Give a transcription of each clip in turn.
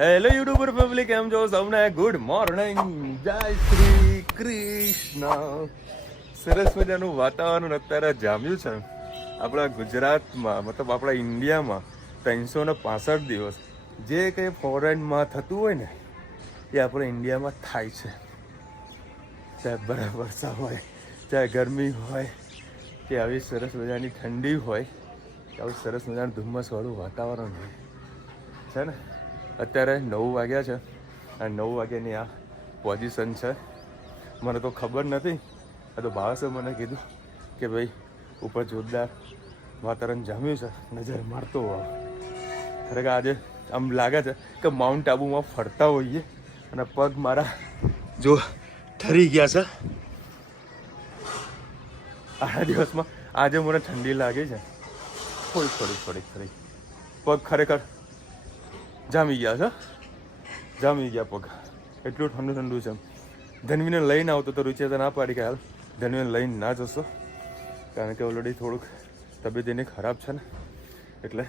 Hello YouTuber family, કેમ છો સૌને? ગુડ મોર્નિંગ, જય શ્રી કૃષ્ણ. સરસ મજાનું વાતાવરણ અત્યારે જામ્યું છે આપણા ગુજરાતમાં, મતલબ આપણા ઇન્ડિયામાં 365 દિવસ જે કંઈ ફોરેનમાં થતું હોય ને એ આપણે ઇન્ડિયામાં થાય છે. ચાહે બરાબર વરસાદ હોય, ચાહે ગરમી હોય, કે આવી સરસ મજાની ઠંડી હોય, કે આવું સરસ મજાનું ધુમ્મસવાળું વાતાવરણ હોય છે ને. અત્યારે 9 વાગ્યા છે અને 9 વાગ્યાની આ પોઝિશન છે. મને તો ખબર નથી, આ તો ભાવસે મને કીધું કે ભાઈ ઉપર જોરદાર વાતાવરણ જામ્યું છે, નજર મારતો હોવ. ખરેખર આજે આમ લાગે છે કે માઉન્ટ આબુમાં ફરતા હોઈએ અને પગ મારા જો ઠરી ગયા છે. આના દિવસમાં આજે મને ઠંડી લાગે છે થોડી. પગ ખરેખર જામી ગયા છે, જામી ગયા પગ. એટલું ઠંડુ છે. ધનવીને લઈને આવતો તો રૂચિએ ના પાડી કે હાલ ધનવીને લઈને ના જશો, કારણ કે ઓલરેડી થોડુંક તબિયત એની ખરાબ છે ને, એટલે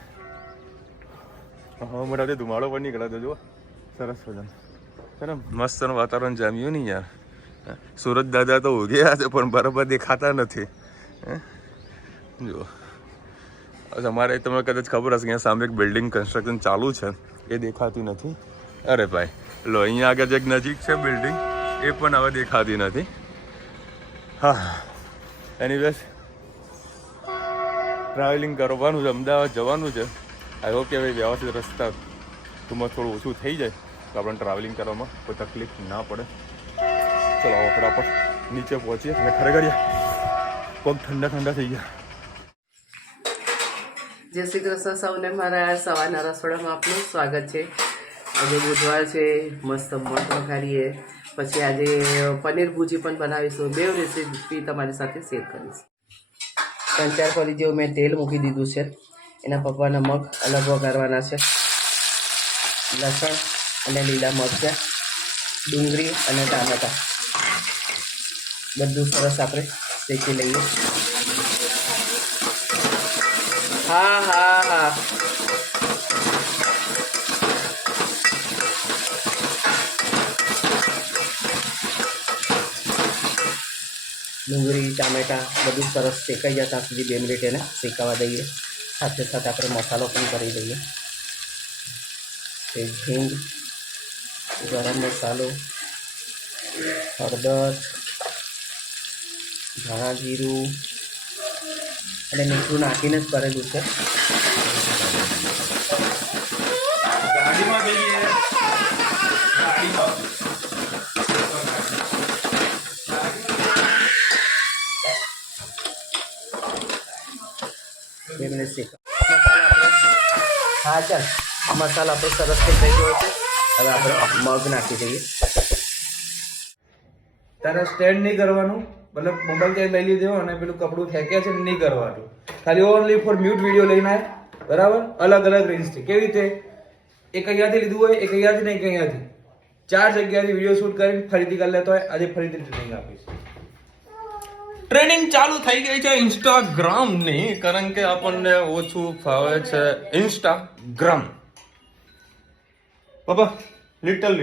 હા મોટાથી ધુમાડો પણ નીકળે તો જુઓ સરસ મજાનું છે ને. મસ્તનું વાતાવરણ જામ્યું નહીં યાર. સુરત દાદા તો ઉગ્યા છે પણ બરાબર દેખાતા નથી. જુઓ અમારે તમને કદાચ ખબર હશે, અહીંયા સામે એક બિલ્ડિંગ કન્સ્ટ્રક્શન ચાલુ છે, એ દેખાતી નથી. અરે ભાઈ લો, અહીંયા આગળ એક નજીક છે બિલ્ડિંગ, એ પણ હવે દેખાતી નથી. હા, એનીવેઝ ટ્રાવેલિંગ કરવાનું છે, અમદાવાદ જવાનું છે. આઈ હોપ કે ભાઈ વ્યવસ્થિત રસ્તા ટૂંકમાં થોડું ઓછું થઈ જાય તો આપણને ટ્રાવેલિંગ કરવામાં કોઈ તકલીફ ના પડે. ચલો ફટાફટ નીચે પહોંચીએ. અને ખરેખર પગ ઠંડા થઈ ગયા. જય શ્રી કૃષ્ણ સૌને. મારા સવારના રસોડામાં આપનું સ્વાગત છે. આજે બુધવાર છે, મસ્ત મઠ વઘારીએ. પછી આજે પનીર ભુજી પણ બનાવીશું. બે રેસીપી તમારી સાથે શેર કરીશ. 3-4 ફરી જેવું મેં તેલ મૂકી દીધું છે. એના પપ્પાના મગ અલગ વઘારવાના છે. લસણ અને લીલા મરચાં, ડુંગળી અને ટામેટાં બધું સરસ આપણે શેકી લઈએ. હા ડુંગળી ટામેટાં બધું સરસ શેકાઈ જાય ત્યાં સુધી 2 મિનિટ એને શેકાવા દઈએ. સાથે સાથે આપણે મસાલો પણ કરી દઈએ. હિંગ, ગરમ મસાલો, હળદર, ધાણા જીરું અને મીઠું નાખીને જ કરેલું છે. ગાડીમાં જઈએ, હા ચાલ, મસાલા આપણો સરસ થઈ ગયો છે. હવે આપણે મગ નાખી દઈએ. તારે સ્ટેન્ડ નહીં કરવાનું, મતલબ મોબાઈલ ક્યાંય લઈ લીધો અને પેલું કપડું ફેંક્યા છે નહીં કરવાનું. ખાલી ઓનલી ફોર મ્યુટ વિડીયો લઈને આય, બરાબર? અલગ રેન્જથી. કેવી રીતે? એક અહીંયાથી લીધું હોય, એક અહીંયાથી નહીં, એક અહીંયાથી 4 જગ્યાથી વિડીયો શૂટ કરીને ફરીથી કરી લેતો હોય. આજે ફરીથી ટ્રેનિંગ આપીશ. ટ્રેનિંગ ચાલુ થઈ ગઈ છે ઇન્સ્ટાગ્રામની, કારણ કે આપણને ઓછું ફાવે છે ઇન્સ્ટાગ્રામ. પપ્પા લિટલ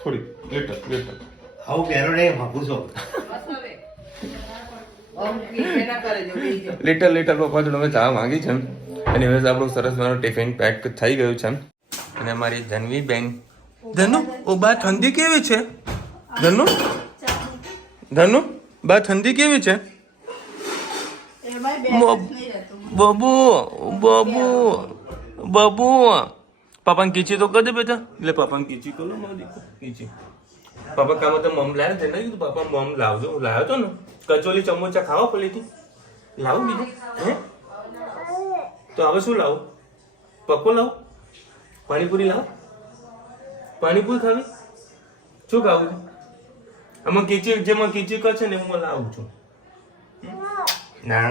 થોડી લિટલ આવું પહેરો નહીં માગું છો. લિટલ પપ્પા જોડે અમે ચા માંગી છે. એનીવેઝ આપણું સરસ મારું ટિફિન પેક થઈ ગયું છે. અને મારી ધનવી બેન, ધનુ ઓ બા ઠંડી કેવી છે? ધનુ બા ઠંડી કેવી છે? બબુ પાપાને કીચી તો કરી દે બેટા. એટલે પાપાને કીચી કરો, કીચી. પાપા કામ તો મમ લાવ્યા છે ને, કીધું પાપા મમ લાવજો. લાવ્યો તો ને કચોલી ચમચા ખાવા ફરીથી લાવું બીજું હે? તો હવે શું લાવું? પપ્પો લાવું? પાણીપુરી લાવ? પાણીપુરી ખાવી? શું ખાવું? આમાં કીચી જેમાં કીચી કરશે ને હું લાવું છું. ના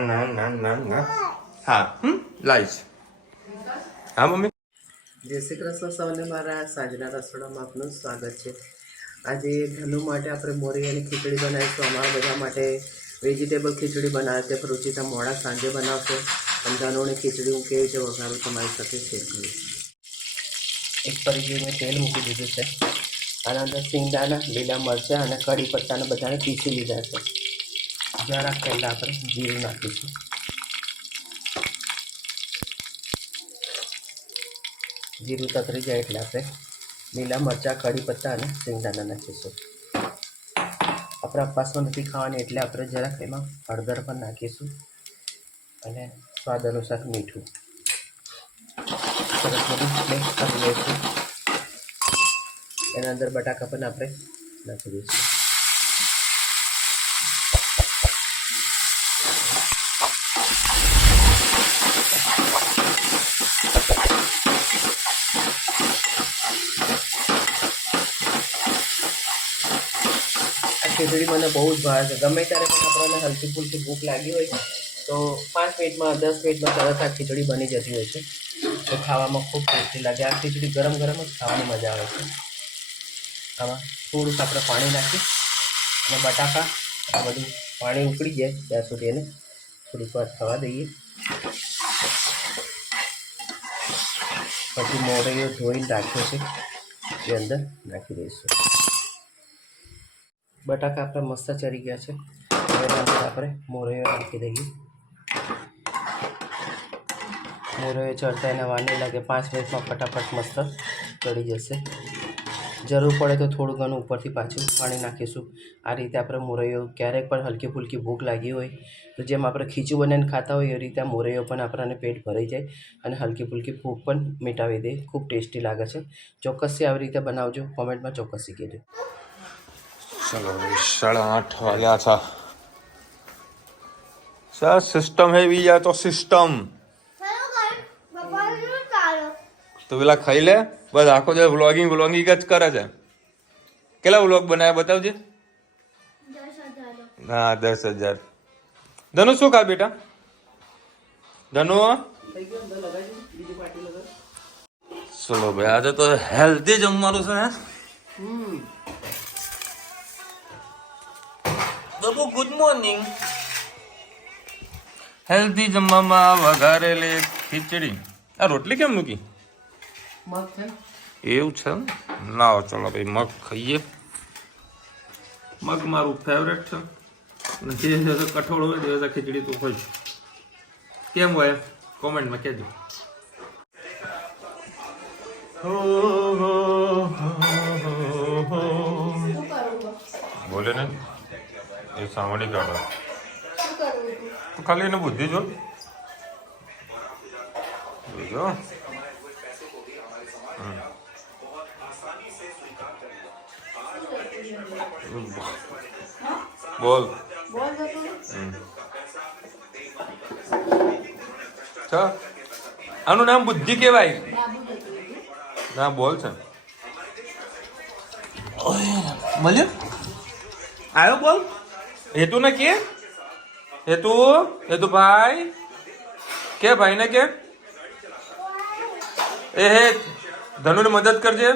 હા લાવીશ. હા મમ્મી. જય શ્રી કૃષ્ણ સૌને. મારા સાંજના રસોડામાં આપનું સ્વાગત છે. આજે ધનુ માટે આપણે મોરી અને ખીચડી બનાવીશું. અમારા બધા માટે વેજીટેબલ ખીચડી બનાવે છે. રૂચિતા મોડા સાંજે બનાવશે. અને ધનુની ખીચડી હું કેવી રીતે વઘારું તમારી સાથે શેર કરીશ. એક પરીજી મેં તેલ મૂકી દીધું છે. આના અંદર સિંગદાણા, લીલા મરચાં અને કઢી પત્તાને બધાને પીસી લીધા છે. જરાક પહેલાં આપણે જીરું નાખીશું. જીરું તતરી જાય એટલે આપણે લીલા મરચાં, કઢી પત્તા અને સિંગદાણા નાખીશું. આપણે અપવાસમાં નથી ખાવાની એટલે આપણે જરાક એમાં હળદર પણ નાખીશું અને સ્વાદ અનુસાર મીઠું. સરસ બધું મિક્સ કરી લઈશું. એના અંદર બટાકા પણ આપણે નાખી દઈશું. ખીચડી મને બહુ જ ભાવે છે. ગમે ત્યારે પણ આપણને હલકી ફૂલકી ભૂખ લાગી હોય તો 5 મિનિટમાં 10 મિનિટમાં તરત આ ખીચડી બની જતી હોય છે. તો ખાવામાં ખૂબ ટેસ્ટી લાગે. આ ખીચડી ગરમ ગરમ જ ખાવાની મજા આવે છે. આમાં થોડુંક આપણે પાણી નાખી અને બટાકા આ બધું પાણી ઉકળી જાય ત્યાં સુધી એને થોડીક વાર થવા દઈએ. પછી મોરૈયો ધોઈને રાખ્યો છે એ અંદર નાખી દઈશું. બટાકા આપણે મસ્ત ચરી ગયા છે. હવે અંદર આપણે મોરૈયો નાખી દઈએ. મોરૈયો ચડતા એને વાર નહીં લાગે. 5 મિનિટમાં ફટાફટ મસ્ત ચડી જશે. જરૂર પડે તો થોડું ઘણું ઉપરથી પાછું પાણી નાખીશું. આ રીતે આપણે મોરૈયો ક્યારેક પણ હલકી ફૂલકી ભૂખ લાગી હોય તો જેમ આપણે ખીચું બનાવીને ખાતા હોય એ રીતે આ મોરૈયો પણ આપણને પેટ ભરાઈ જાય અને હલકી ફૂલકી ભૂખ પણ મિટાવી દે. ખૂબ ટેસ્ટી લાગે છે. ચોક્કસથી આવી રીતે બનાવજો. કોમેન્ટમાં ચોક્કસથી કહેજો. चलो 8:30 वाला था सर. सिस्टम है भी या तो सिस्टम તો પેલા ખાઈ લે. બસ આખો દિવસ વ્લોગિંગ જ કરે છે. કેટલા વ્લોગ બનાવ્યા બતાવજે. 10,000. હા 10,000. ધનુ શું ખા બેટા? ધનુ ચલો ભાઈ આજે તો હેલ્ધી જમવાનું છે. Babu good morning. હેલ્ધી જમવામાં વઘારેલી ખીચડી. આ રોટલી કેમ મૂકી? મગ છે એવું છે. લાવો ચલો ભાઈ મગ ખાઈએ. મગ મારું ફેવરેટ છે. અને જે દિવસે કઠોળ હોય તે દિવસે ખીચડી તો હોય. કેમ હોય કોમેન્ટમાં કહેજો. બોલે ને એ સાવણી કાઢો તો ખાલી એને બુદ્ધિ જો જો. બોલ આનું નામ બુદ્ધિ કહેવાય. ના બોલ છે. મળ્યો આવ્યો બોલ. હેતુ ને કે હેતુ ભાઈ કે ભાઈ ને કે એ હે ધનુની મદદ કરજે.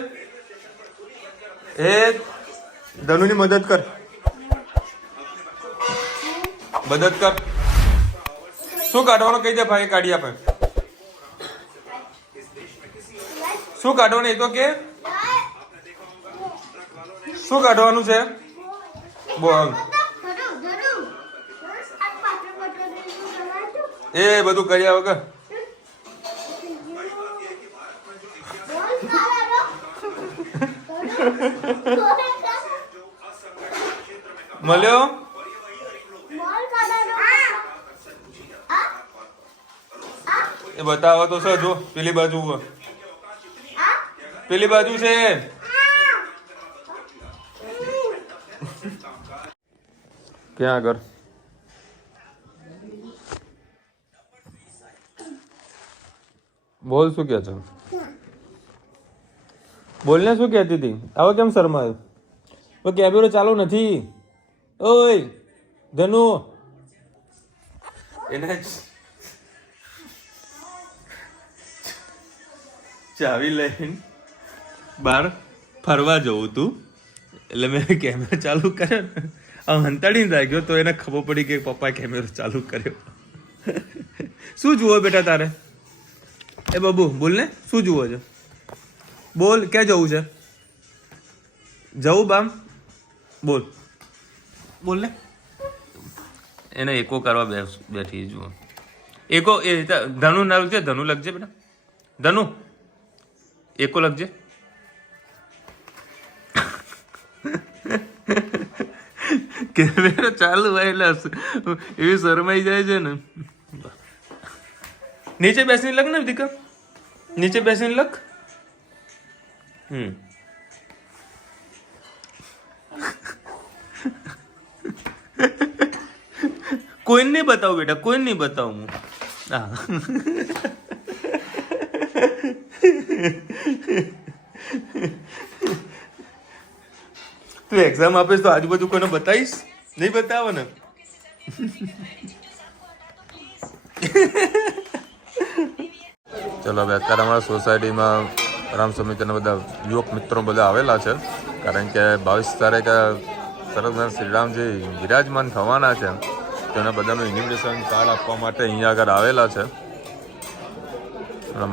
એ ધનુની મદદ કર. મદદ કર. શું કાઢવાનું કહી દે ભાઈ કાઢી આપે. શું કાઢવાનું એ તો કે શું કાઢવાનું છે બોલ. એ બધું કર્યા વગર મળ્યો. એ બતાવો તો સર જો પેલી બાજુ છે. ક્યાં આગળ બોલ શું કે છે? બોલને શું કહેતી હતી? આવો કેમ શરમાયો? કેમેરો ચાલુ નથી. ઓય ધનુ એને ચાવી લઈને બહાર ફરવા જવું તું એટલે મેં કેમેરો ચાલુ કર્યો ને હંતાડીને રાખ્યો તો એને ખબર પડી કે પપ્પાએ કેમેરો ચાલુ કર્યો. શું જુઓ બેટા તારે? એ બાબુ બોલ ને શું જુઓ છો? બોલ ક્યાં જવું છે? જવું બામ? બોલ બોલ ને. એને એકો કરવા બેઠી જુઓ. એકો એ ધનુ ના લખજે, ધનુ લખજે બેટા, ધનુ એકો લખજે. કેમેરા ચાલુ હોય એટલે એવી શરમાઈ જાય છે ને. નીચે બેસીને લખ ને દીકરા, નીચે બેસીને લખ. કોઈને નહીં બતાવું બેટા, કોઈને નહીં બતાવું હું. હા તું એક્ઝામ આપીશ તો આજુબાજુ કોઈને બતાવીશ? નહીં બતાવો ને. ચલો હવે અત્યારે અમારા સોસાયટીમાં રામ સમિતિના બધા યુવક મિત્રો બધા આવેલા છે, કારણ કે 22 તારીખે સરસ શ્રીરામજી વિરાજમાન થવાના છે, તેના બધાનું ઇન્વિટેશન કાર્ડ આપવા માટે અહીંયા આગળ આવેલા છે.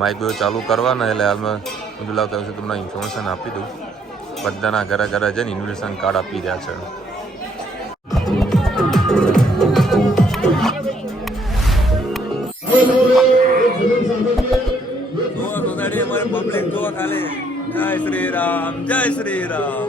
માઇક બધું ચાલુ કરવાના, એટલે હાલમાં બધું લાવતા હશે તમને ઇન્ફોર્મેશન આપી દઉં. બધાના ઘરે ઘરે જઈને ઇન્વિટેશન કાર્ડ આપી રહ્યા છે. અમારે પબ્લિક જોવા ખાલી જય શ્રી રામ, જય શ્રી રામ.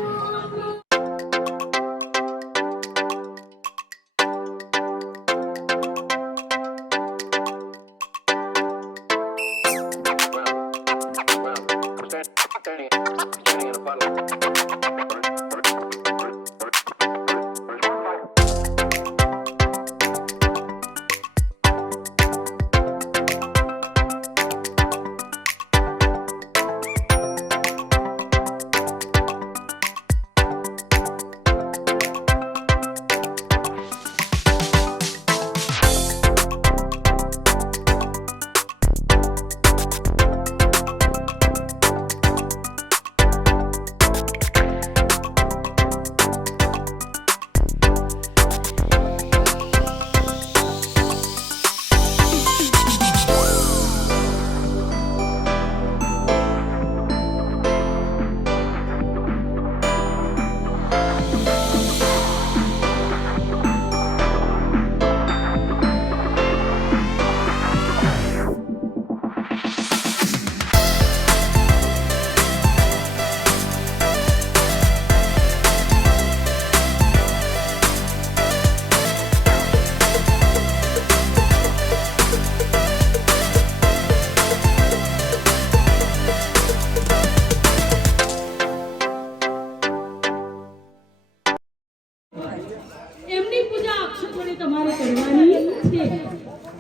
એમની પૂજા અક્ષરોને તમારે કરવાની છે.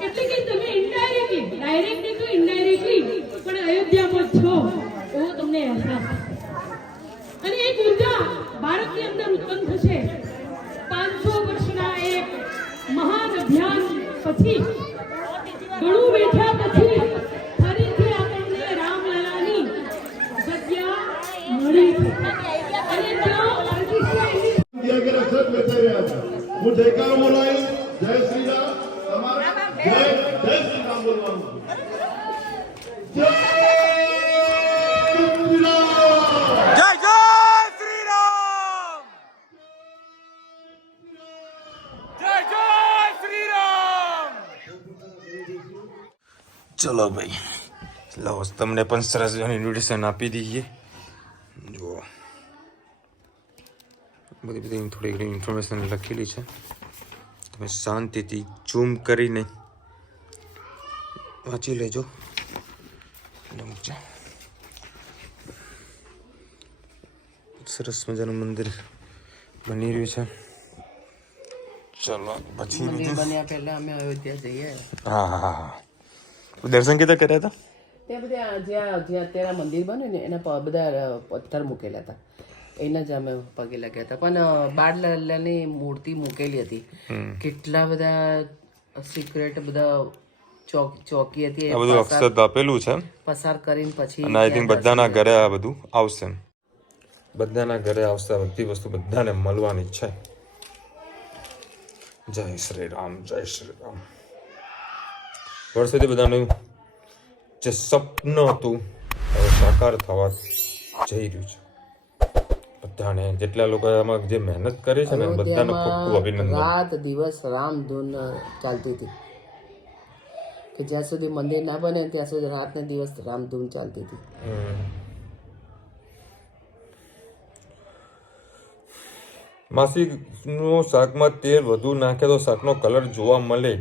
એટલે કે તમે ઇનડાયરેક્ટલી, ડાયરેક્ટલી તો ઇનડાયરેક્ટલી પણ અયોધ્યામાં છો એવો તમને અહેસાસ. અને એક ઉર્જા ભારતની અંદર ઉત્પન્ન થશે 500 વર્ષના એક મહાન અભિયાન પછી, ઘણું વેઠ્યા પછી ફરીથી આપણને રામલલાની જગ્યા મળી છે. અને ત્યાં અરજી હું જયકારો બોલાવી, જય શ્રી રામ. તમારે જય શ્રી રામ બોલવાનું. જય શ્રી રામ. જય જય શ્રી રામ, જય જય શ્રી રામ. ચલો ભાઈ, લાવો તમને પણ સરસ ઇન્વિટેશન આપી દઈએ. જુઓ બધી થોડી ઘણી ઇન્ફોર્મેશન લખેલી છે, તમે શાંતિથી ઝૂમ કરીને વાંચી લેજો. સરસ મજાનું મંદિર બની રહ્યું છે. ચલો પછી મંદિર બન્યા પહેલા અમે અયોધ્યા જઈએ. હા હા હા, દર્શન કેતા કર્યા હતા ત્યાં બધા જ્યાં અત્યારે મંદિર બન્યું ને એના બધા પથ્થર મૂકેલા હતા, એના જ અમે પગે લાગ્યા હતા. પણ બાળલાલાની મૂર્તિ મૂકેલી હતી. કેટલા બધા સિક્રેટ બધા ચોકી હતી, આ બધું અક્ષર આપેલું છે પસાર કરીને પછી અને આઈ થિંક બધાના ઘરે આ બધું આવશે. બધાના ઘરે આવશે આ બધી વસ્તુ, બધાને મળવાની છે. જય શ્રી રામ, જય શ્રી રામ. વર્ષોથી બધાનું જે સપનું હતું હવે સાકાર થવા જઈ રહ્યું છે બધાને જેટલા લોકો આમાં જે મહેનત કરી છે ને બધાને ખૂબ ખૂબ અભિનંદન. રાત દિવસ રામધૂન ચાલતી હતી કે જ્યાં સુધી મંદિર ના બને ત્યાં સુધી રાત ને દિવસ રામધૂન ચાલતી હતી. માસીનું શાકમાં તેલ વધુ નાખે તો શાકનો કલર જોવા મળે,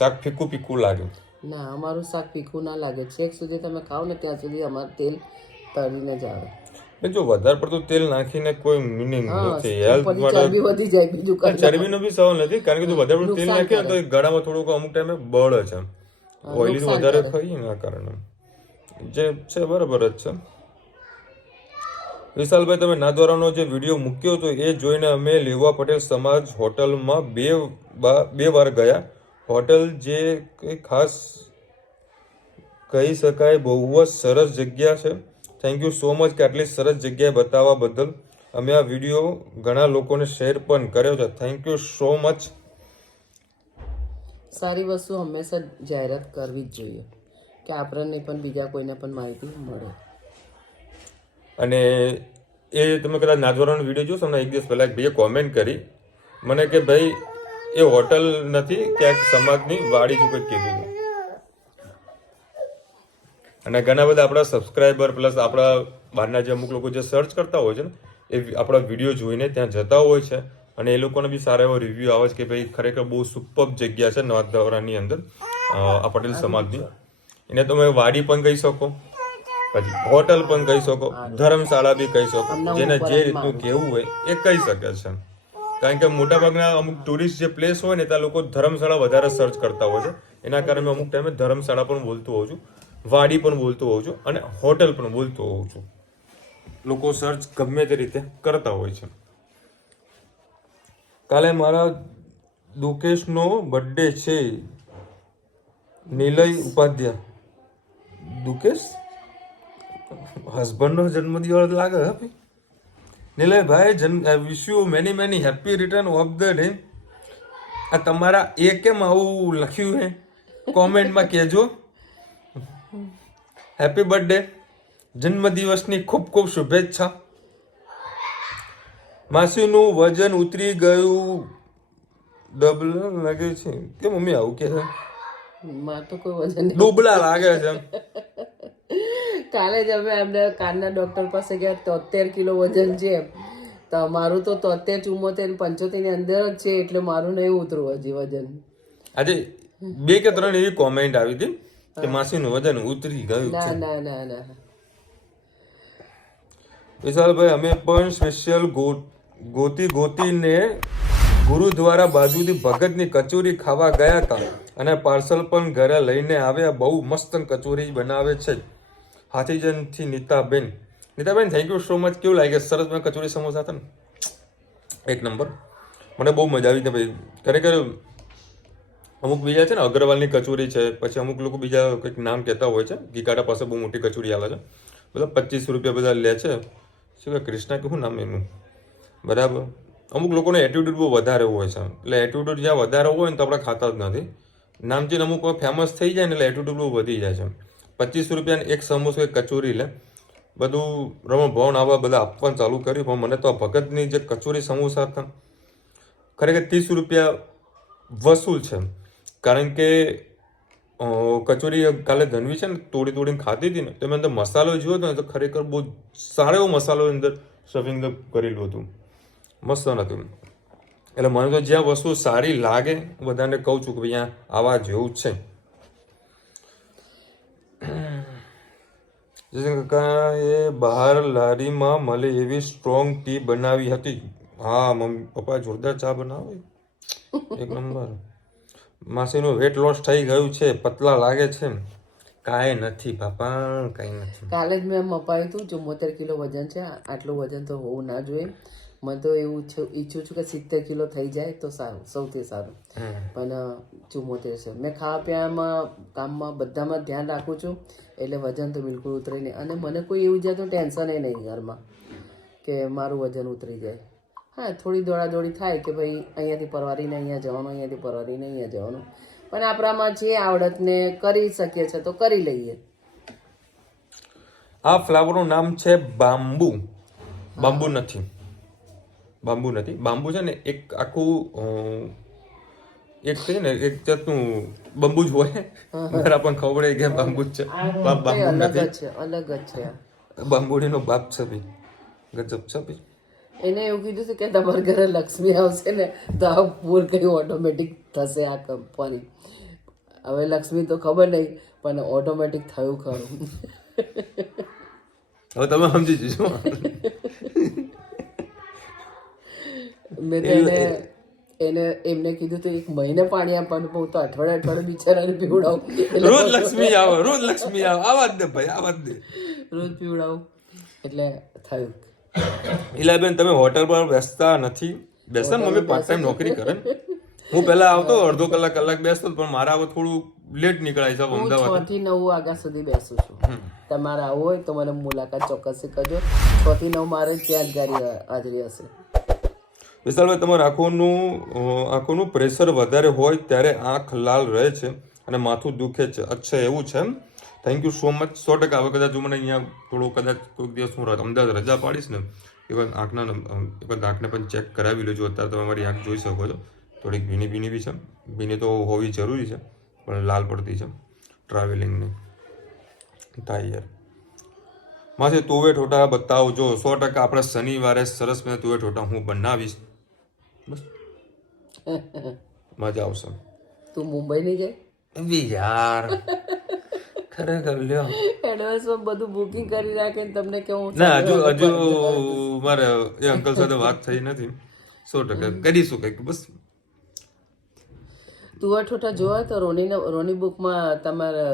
શાક ફીકું ફીકું લાગે. ના, અમારું શાક ફીકું ના લાગે. છેક સુધી તમે ખાઓ ને ત્યાં સુધી અમારું તેલ તળીને જ આવે. જો વધારે પડતું તેલ નાખીને કોઈ મિનિંગ નથી. હેલ્થ પછી માટે ચરબી વધી જાય, બીજું કઈ ચરબીનો બી સવાલ નથી, કારણ કે જો વધારે પડતું તેલ નાખીએ તો એ ગળામાં થોડુંક અમુક ટાઈમે બળે છે. ઓઇલી વધારે ખાઈએ એના કારણે જે છે બરાબર જ છે. વિશાલભાઈ, તમે નાદવારાનો જે વિડીયો મૂક્યો હતો એ જોઈને અમે લેવા પટેલ સમાજ હોટલમાં બે વાર ગયા. હોટલ જે કંઈ ખાસ કહી શકાય, બહુ જ સરસ જગ્યા છે. થેન્ક યુ સો મચ કે આટલી સરસ જગ્યાએ બતાવવા બદલ. અમે આ વિડીયો ઘણા લોકોને શેર પણ કર્યો છે. Thank you so much. સારી વસ્તુ હંમેશા જાહેરાત કરવી જ જોઈએ કે આપણને પણ બીજા કોઈને પણ માહિતી મળે. અને એ તમે કદાચ નાદવારાનો વિડીયો જોશો ને, એક દિવસ પહેલાં એક ભાઈએ કોમેન્ટ કરી મને કે ભાઈ એ હોટલ નથી, ક્યાંક સમાજની વાડી જ કંઈક કીધું. અને ઘણા બધા આપણા સબસ્ક્રાઈબર પ્લસ આપણા બહારના જે અમુક લોકો જે સર્ચ કરતા હોય છે ને, એ આપણા વિડીયો જોઈને ત્યાં જતા હોય છે અને એ લોકોને બી સારા એવો રિવ્યૂ આવે છે કે ભાઈ ખરેખર બહુ સુપર જગ્યા છે નાદવારાની અંદર આ પટેલ સમાજની. એને તમે વાડી પણ કહી શકો, પછી હોટલ પણ કહી શકો, ધર્મશાળા બી કહી શકો. જેને જે રીતનું કહેવું હોય એ કહી શકે છે. કારણ કે મોટાભાગના અમુક ટુરિસ્ટ જે પ્લેસ હોય ને ત્યાં લોકો ધર્મશાળા વધારે સર્ચ કરતા હોય છે. એના કારણે અમુક ટાઈમે ધર્મશાળા પણ બોલતો હોઉં છું, વાડી પણ બોલતો હોઉં છું અને હોટલ પણ બોલતો હોઉં છું. લોકો સર્ચ ગમે તે રીતે કરતા હોય છે. કાલે મારા દુકેશનો બર્થડે છે. નિલય ઉપાધ્યાય. દુકેશ હસબન્ડનો જન્મદિવસ લાગે હે નિલયભાઈ. Wish you many many happy return of the day. આ તમારા એ કેમ આવું લખ્યું હે કોમેન્ટમાં કહેજો. હેપી બર્થડે, જન્મદિવસની ખૂબ ખૂબ શુભેચ્છા. માસીનું વજન ઉતરી ગયું ડબલ લાગે છે. કે મમ્મી આવું કે છે? મારે તો કોઈ વજન નહીં. ડુબલા લાગે છે. કાલે જ અમે એમને કાનના ડોક્ટર પાસે ગયા, 73 કિલો વજન છે. તો મારું તો 73, 74, 75 ની અંદર જ છે, એટલે મારું નહીં ઉતરવું હજી વજન. આજે 2 કે 3 એવી કોમેન્ટ આવી હતી કે માસીનું વજન ઉતરી ગયું ના છે. ના ના ના. વિશાલભાઈ, અમે પણ સ્પેશિયલ ગોતીને ગુરુદ્વારા બાજુથી ભગતની કચોરી ખાવા ગયા હતા અને પાર્સલ પણ ઘરે લઈને આવ્યા. બહુ મસ્ત કચોરી બનાવે છે. હાથીજનથી નીતાબેન. નીતાબેન, થેન્ક યુ સો મચ. કેવું લાગે? સરસ મને કચોરી સમોસા હતા ને, એક નંબર. મને બહુ મજા આવી હતી ભાઈ. ખરેખર અમુક બીજા છે ને, અગ્રવાલની કચોરી છે, પછી અમુક લોકો બીજા કંઈક નામ કહેતા હોય છે. ગીકાડા પાસે બહુ મોટી કચોરી આવે છે, બધા 25 રૂપિયા બધા લે છે. શું કે કૃષ્ણા કે શું નામ એનું, બરાબર. અમુક લોકોને એટીટ્યુડ બહુ વધારે હોય છે, એટલે એટીટ્યુડ જ્યાં વધારે હોય ને તો આપણે ખાતા જ નથી. નામચીન અમુક ફેમસ થઈ જાય ને એટલે એટીટ્યુડ બહુ વધી જાય છે. 25 રૂપિયાની એક સમોસો એક કચોરી લે. બધું રમણ ભવન આવા બધા આપવાનું ચાલુ કર્યું, પણ મને તો આ ભગતની જે કચોરી સમોસા હતા ખરેખર 30 રૂપિયા વસૂલ છે. કારણ કે કચોરી કાલે ધનવી છે ને તોડીને ખાધી હતી ને, તો મેં અંદર મસાલો જોયો હતો ને તો ખરેખર બહુ સારો એવો મસાલો અંદર સ્ટફિંગ કરેલું હતું, મસ્ત હતું. એટલે મને તો જ્યાં વસ્તુ સારી લાગે બધાને કહું છું કે ભાઈ અહીંયા આવા જેવું જ છે. કાકા એ બહાર લારીમાં મળે એવી સ્ટ્રોંગ ટી બનાવી હતી. હા, મમ્મી પપ્પા જોરદાર ચા બનાવે, એક નંબર. માસીનું વેટ લોસ થઈ ગયું છે, પતલા લાગે છે. કાંઈ નથી બાપા, કાંઈ નથી. કાલે જ મેં મપાયું હતું, 74 કિલો વજન છે. આટલું વજન તો હોવું ના જોઈએ. મને તો એવું ઈચ્છું છું કે 70 કિલો થઈ જાય તો સારું, સૌથી સારું. પણ 74 છે. મેં ખાવા પીવામાં, કામમાં બધામાં ધ્યાન રાખું છું, એટલે વજન તો બિલકુલ ઉતરે નહીં. અને મને કોઈ એવું જાતનું ટેન્શન નહીં ઘરમાં કે મારું વજન ઉતરી જાય. હા, થોડી દોડાદોડી થાય કે ભાઈ અહીંયાથી પરવારીને અહીંયા જવાનું, અહીંયાથી પરવારીને અહીંયા જવાનું, પણ આપણામાં જે આવડતને કરી શકીએ છીએ તો કરી લઈએ. આ ફ્લાવરનું નામ છે બાંબુ. બાંબુ નથી, બાંબુ છે ને એક આખું એક છે ને એક જાતનું બંબુ જ હોય, આપણને ખબર પડે કે બાંબુ જ છે. બાંબુ નથી, અલગ જ છે. બાંબુડીનો બાપ છે ભાઈ, ગજબ છે ભાઈ. એને એવું કીધું છે કે તમારા ઘરે લક્ષ્મી આવશે ને તો આ ફૂલ કઈ ઓટોમેટિક થશે આ કંપની. હવે લક્ષ્મી તો ખબર નહીં પણ ઓટોમેટિક થયું ખરું. હવે તમે સમજી જશો. મેં તો એને એમને કીધું તો એક મહિને પાણી આપવાનું, બહુ તો અઠવાડિયે બિચારાને પીવડાવું. રોજ લક્ષ્મી આવે, રોજ લક્ષ્મી આવે, આવા જ દે ભાઈ, આવા જ દે. રોજ પીવડાવું એટલે થયું. ઈલાબેન તમે હોટલ પર બેસતા નથી? બેસતા ને, મમ્મી પાર્ટ ટાઈમ નોકરી કરે ને. હું પહેલા આવતો અડધો કલાક બેસતો, પણ મારા હવે થોડું લેટ નીકળાય છે હું અમદાવાદ. 6 થી 9 વાગ્યા સુધી બેસું છું. તમારે આવવું હોય તો મને મુલાકાત ચોક્કસ કરજો. 6 થી 9 મારે ત્યાં જ હાજરી હશે. વિશાલભાઈ, તમારા આંખોનું પ્રેશર વધારે હોય ત્યારે આંખ લાલ રહે છે અને માથું દુખે છે. અચ્છા, એવું છે એમ. Thank you so much. 100% હવે કદાચ મને અહીંયા થોડું કદાચ કોઈક દિવસ હું અમદાવાદ રજા પાડીશ ને, એ વખત આંખને પણ ચેક કરાવી લેજો. અત્યારે તમે મારી આંખ જોઈ શકો છો, થોડીક ભીની બી છે. ભીની તો હોવી જરૂરી છે, પણ લાલ પડતી છે ટ્રાવેલિંગની થાય યાર. માથે તુવે ઠોટા બતાવજો. 100% આપણે શનિવારે સરસ મેં તુવે ઠોટા હું બનાવીશ. બસ મજા આવશે. તું મુંબઈ નહીં જાય યાર, ખરેખર લ્યો. એડવાન્સમાં બધું બુકિંગ કરી રાખે ને તમને કેવું? ના, હજુ મારે એ અંકલ સાથે વાત થઈ નથી. 100% કરીશું કંઈક. બસ તુવા ઠોઠા જોવા તો રોની બુકમાં તમારે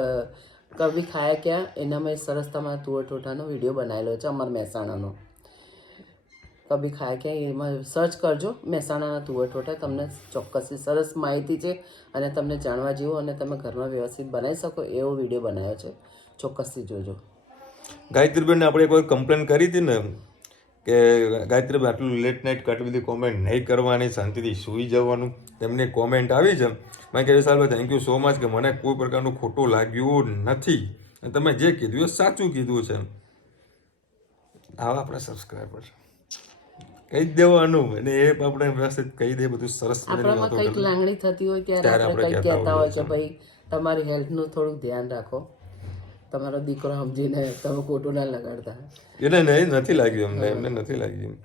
કભી ખાયા ક્યાં એનામાં સરસ તમારા તુવા ઠોઠાનો વિડીયો બનાવેલો છે, અમારા મહેસાણાનો. કભી ખાયા ક્યાં એમાં સર્ચ કરજો, મહેસાણાના તુવા ઠોઠા. તમને ચોક્કસથી સરસ માહિતી છે અને તમને જાણવા જેવું અને તમે ઘરમાં વ્યવસ્થિત બનાવી શકો એવો વિડીયો બનાવ્યો છે. ચોક્કસથી જોજો. ગાયત્રીબેનને આપણે એક વાર કમ્પ્લેન કરી હતી ને કે ગાયત્રીબેન આટલું લેટ નાઇટ આટલી બધી કોમેન્ટ નહીં કરવાની, શાંતિથી સૂઈ જવાનું. તેમની કોમેન્ટ આવી છે. મેં કહ્યું સાહેબ થેન્ક યુ સો મચ કે મને કોઈ પ્રકારનું ખોટું લાગ્યું નથી અને તમે જે કીધું એ સાચું કીધું છે. આવા આપણા સબસ્ક્રાઈબર છે, કહી જ દેવાનું અને એ આપણે વ્યવસ્થિત કહી દે બધું સરસ. આપણામાં કંઈક લાગણી થતી હોય ત્યારે આપણે કંઈક કહેતા હોય કે ભાઈ તમારી હેલ્થનું થોડુંક ધ્યાન રાખો. તમારો દીકરો સમજીને તમે ખોટું ના લગાડતા. એને નહીં નથી લાગ્યું, એમને નથી લાગ્યું.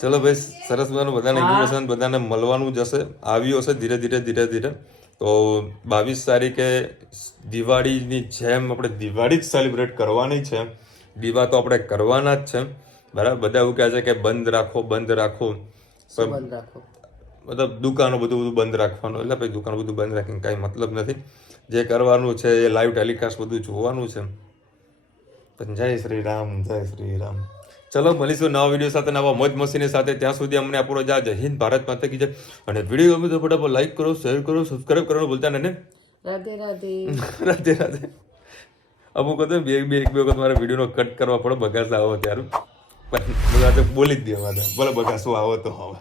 ચલો ભાઈ, સરસ મજાનું બધાને ઇન્વિટેશન બધાને મળવાનું જશે, આવ્યું હશે ધીરે ધીરે. તો 22 તારીખે દિવાળીની જેમ આપણે દિવાળી જ સેલિબ્રેટ કરવાની છે. દીવા તો આપણે કરવાના જ છે, બરાબર. બધા એવું કહે છે કે બંધ રાખો. બંધ રાખો મતલબ દુકાનો બધું બંધ રાખવાનું. એટલે ભાઈ દુકાનો બધું બંધ રાખીને કાંઈ મતલબ નથી. જે કરવાનું છે એ લાઈવ ટેલિકાસ્ટ બધું જોવાનું છે. પણ જય શ્રી રામ, જય શ્રી રામ. ચલો મળીશું નવા વિડીયો સાથે, નવા મોજ મસ્તીની સાથે. ત્યાં સુધી અમને આપણો જય હિન્દ, ભારત માતા કી જય. અને વિડીયો ગમે તો ફટાફટ લાઈક કરો, શેર કરો, સબસ્ક્રાઇબ કરવાનું ભૂલતા નહીં. રાધે રાધે. રાધે રાધે. અમુક હતો એક બે વખત મારે વિડીયોનો કટ કરવા પડે, બગાસ આવો ત્યારે. પણ બોલી જ દેવા ભલે બગાસું આવો તો હવે.